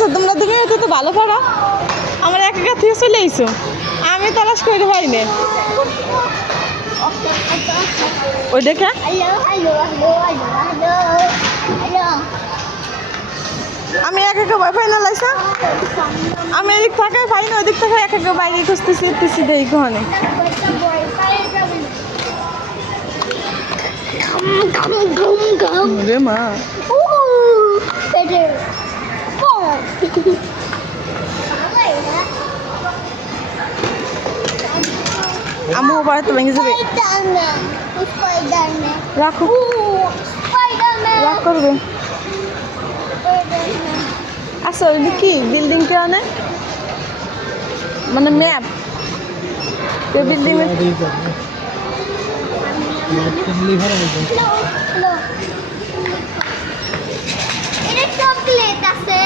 আচ্ছা তোমরা তুমি তো ভালো পড়ো, আমার এক একা থেকে চলে আইছো, আমি তালাশ করে পাইনি। ওই দেখে আমি এক একা ভয় পাই না লাইসা, আমি এদিক থাকাই পাই না, ওদিক থেকে এক একা বাইরে খুঁজতেছি উঠতেছি দেই ঘনে। রে মা আম্মু বাড়িতে ভেঙে যাবে, রাখো রাখ করবে। আচ্ছা ওই কি বিল্ডিংটা অনেক মানে ম্যাপ বিল্ডিং চকলেট আছে